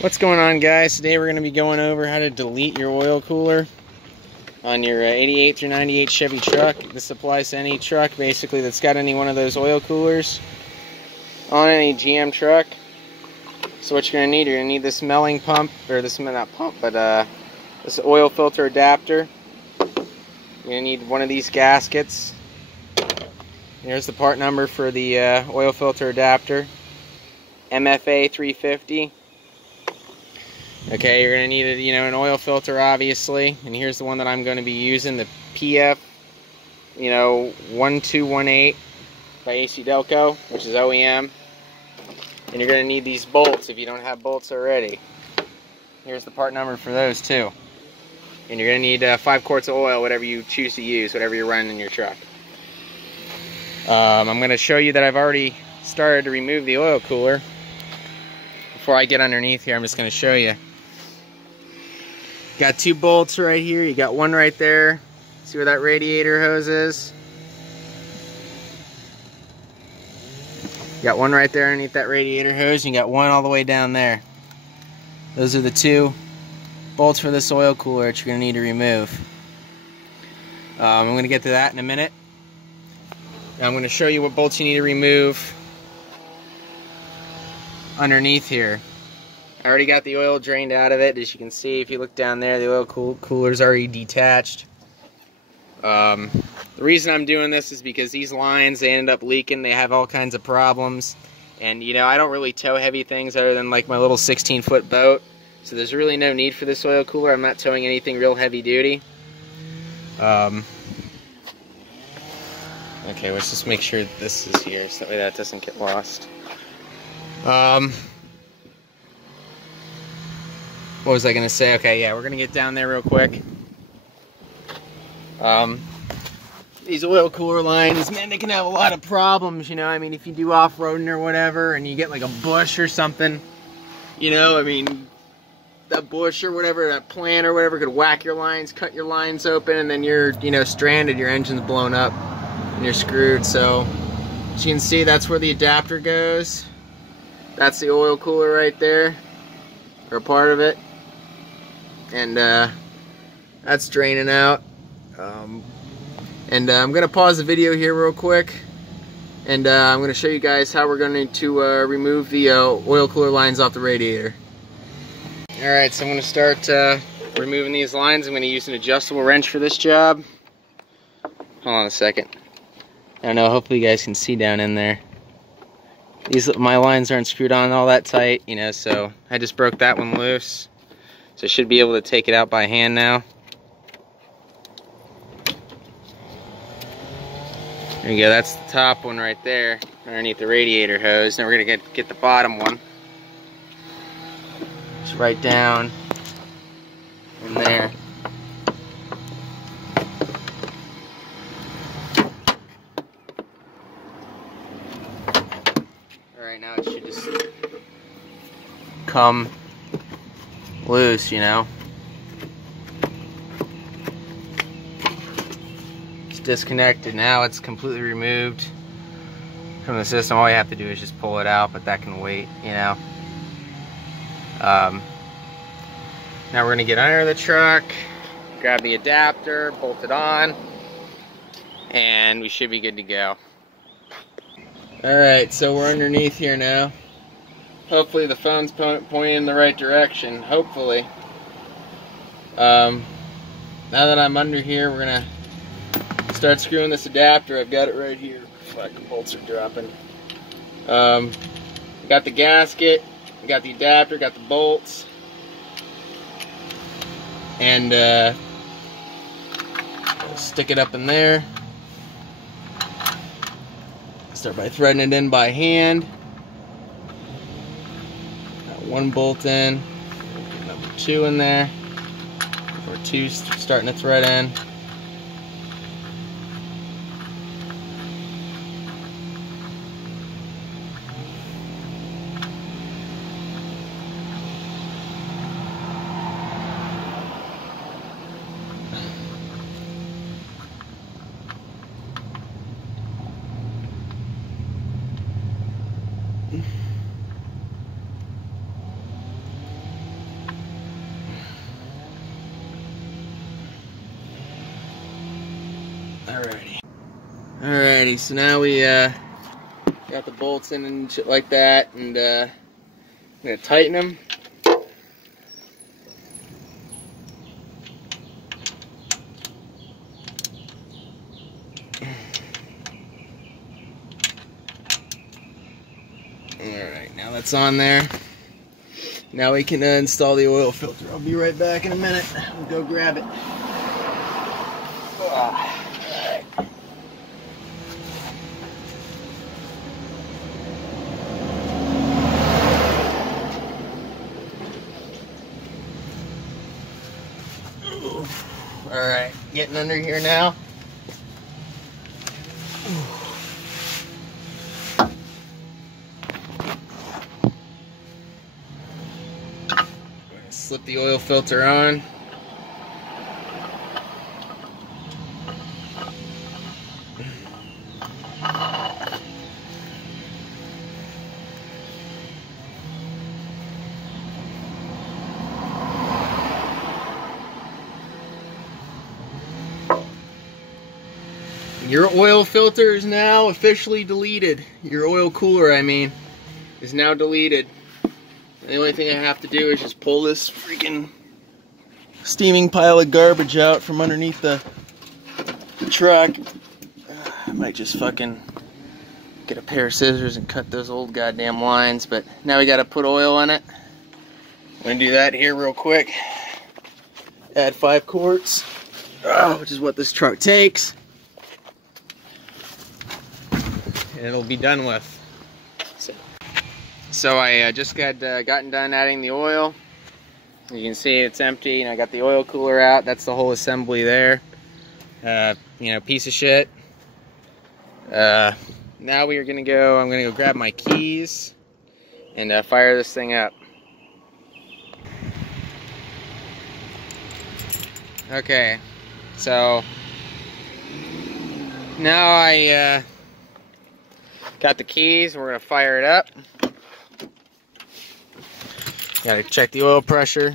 What's going on, guys? Today we're going to be going over how to delete your oil cooler on your 88 through 98 Chevy truck. This applies to any truck basically that's got any one of those oil coolers on any GM truck. So what you're going to you're going to need this melting pump, or this, not pump, but this oil filter adapter. You're going to need one of these gaskets. Here's the part number for the oil filter adapter, MFA 350. Okay, you're going to need an oil filter, obviously, and here's the one that I'm going to be using, the PF 1218 by AC Delco, which is OEM. And you're going to need these bolts if you don't have bolts already. Here's the part number for those too. And you're going to need 5 quarts of oil, whatever you choose to use, whatever you're running in your truck. I'm going to show you that I've already started to remove the oil cooler. Before I get underneath here, I'm just going to show you. Got 2 bolts right here. You got one right there. See where that radiator hose is? You got one right there underneath that radiator hose. You got one all the way down there. Those are the 2 bolts for this oil cooler that you're going to need to remove. I'm going to get to that in a minute. Now I'm going to show you what bolts you need to remove underneath here. I already got the oil drained out of it. As you can see, if you look down there, the oil cooler's already detached. The reason I'm doing this is because these lines, they ended up leaking. They have all kinds of problems. And, I don't really tow heavy things other than like my little 16-foot boat. So there's really no need for this oil cooler. I'm not towing anything real heavy duty. Okay, let's just make sure this is here so that way that doesn't get lost. What was I going to say? Okay, yeah, we're going to get down there real quick. These oil cooler lines, man, they can have a lot of problems, I mean, if you do off-roading or whatever, and you get like a bush or something, I mean, that bush or whatever, that plant or whatever could whack your lines, cut your lines open, and then you're, stranded, your engine's blown up, and you're screwed. So, as you can see, that's where the adapter goes. That's the oil cooler right there, or part of it. And that's draining out. I'm going to pause the video here real quick, and I'm going to show you guys how we're going to remove the oil cooler lines off the radiator. Alright, so I'm going to start removing these lines. I'm going to use an adjustable wrench for this job. Hold on a second. I don't know, hopefully you guys can see down in there. My lines aren't screwed on all that tight, so I just broke that one loose. So I should be able to take it out by hand now. There you go, that's the top one right there, underneath the radiator hose. Now we're going to get the bottom one. Just right down in there. Alright, now it should just come loose, It's disconnected now. It's completely removed from the system. All you have to do is just pull it out, but that can wait, Now we're going to get under the truck, grab the adapter, bolt it on, and we should be good to go. Alright, so we're underneath here now. Hopefully the phone's pointing in the right direction. Hopefully. Now that I'm under here, we're going to start screwing this adapter. I've got it right here. Fuck, the bolts are dropping. Got the gasket, got the adapter, got the bolts. And stick it up in there. Start by threading it in by hand. Got 1 bolt in, number 2 in there, or 2 starting to thread in. Alrighty, so now we got the bolts in and shit like that, and I'm gonna tighten them. Alright, now that's on there. Now we can install the oil filter. I'll be right back in a minute. We'll go grab it. Alright. Alright, getting under here now. Slip the oil filter on. Your oil filter is now officially deleted. Your oil cooler, I mean, is now deleted. The only thing I have to do is just pull this freaking steaming pile of garbage out from underneath the truck. I might just fucking get a pair of scissors and cut those old goddamn lines, but now we gotta put oil on it. I'm gonna do that here real quick. Add 5 quarts, which is what this truck takes. And it'll be done with. So I just gotten done adding the oil. You can see it's empty, and I got the oil cooler out. That's the whole assembly there. You know, piece of shit. Now I'm gonna go grab my keys and fire this thing up. Okay, so now I got the keys. We're gonna fire it up. Gotta check the oil pressure.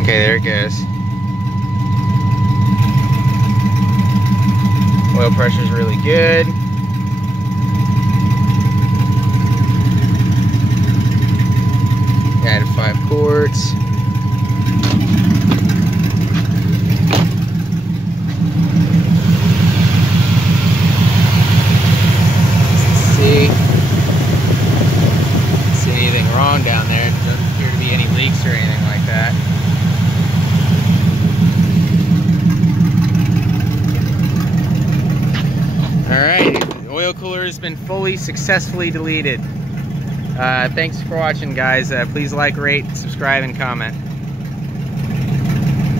Okay, there it goes. Oil pressure is really good. Added 5 quarts. Wrong down there. It doesn't appear to be any leaks or anything like that. Alright, the oil cooler has been fully successfully deleted. Thanks for watching, guys. Please like, rate, subscribe, and comment.